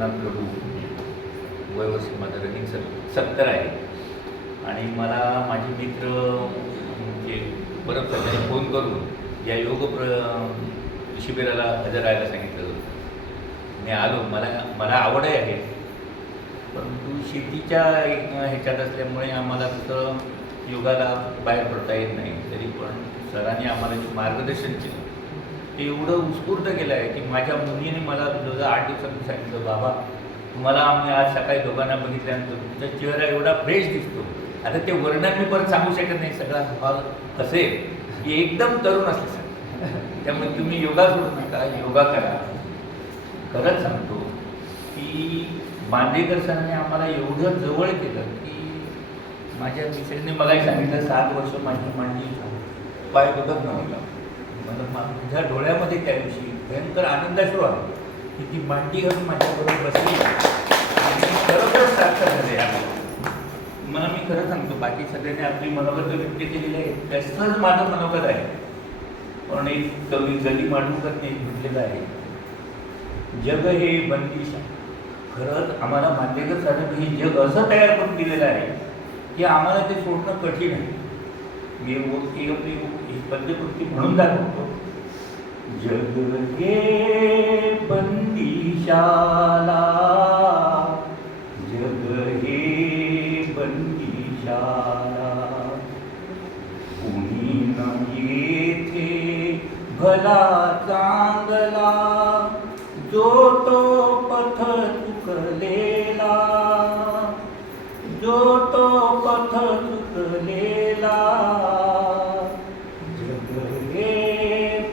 जगन्नाथ प्रभू. वय वर्ष माझं रनिंग 70 आहे. आणि मला माझे मित्र म्हणजे परत सगळ्यांनी फोन करून या योग शिबिराला हजर राहायला सांगितलं होतं. मी आलो. मला आवडही आहे, परंतु शेतीच्या ह्याच्यात असल्यामुळे आम्हाला तसं योगाला बाहेर पडता येत नाही. तरी पण सरांनी आम्हाला जे मार्गदर्शन केलं ते एवढं उत्स्फूर्त केलं आहे की माझ्या मुलीने मला जवळजवळ 8 दिवसांनी सांगितलं, बाबा तुम्हाला आम्ही आज सकाळी दोघांना बघितल्यानंतर तुमचा चेहरा एवढा फ्रेश दिसतो. आता ते वर्णन मी परत सांगू शकत नाही. सगळा भाग कसे की एकदम तरुण असल्यासारखं. त्यामुळे तुम्ही योगा सोडू नका, योगा करा. खरंच सांगतो की बांदेकर सरांनी आम्हाला एवढं जवळ केलं की माझ्या मिसेसने मलाही सांगितलं 7 वर्ष माझी मांडी पाय बघत नव्हता. मला माझ्या डोळ्यामध्ये त्या दिवशी भयंकर आनंदाश्रू आला की ती मांडी घालून माझ्याबरोबर बसली आणि खरोखरच सार्थक झाले. मला मी खरं सांगतो, बाकी सगळ्यांनी आपली मनोगत व्यक्त केलेली आहे, तसंच माझं मनोगत आहे. पण एक कवी गली मांडूकरने म्हटलेलं आहे, जग हे बंदिशा. खरंच आम्हाला बांदेकर सरांनी हे जग असं तयार करून दिलेलं आहे की आम्हाला ते सोडणं कठीण आहे. मी आपली पद्यकृती म्हणून दाखवतो, जग हे बंदिशाला, जग हे बंदिशाला, कुणी न येथे भला चांगला, जो तो पथ चुकलेला, जो तो पथ चुकलेला, जग हे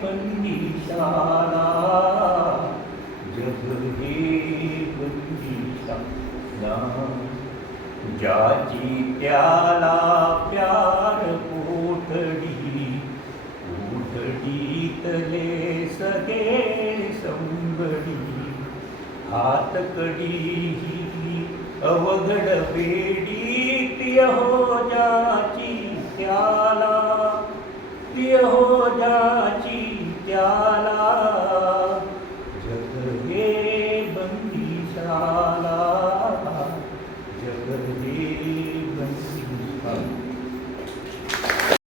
बंदिशाला, जग हे बंदिशाला, ज्याची त्याला प्यार कोठडी, कोठडीतले सगळे संगडी, हातकडी ही अवघड बेडी, हो जा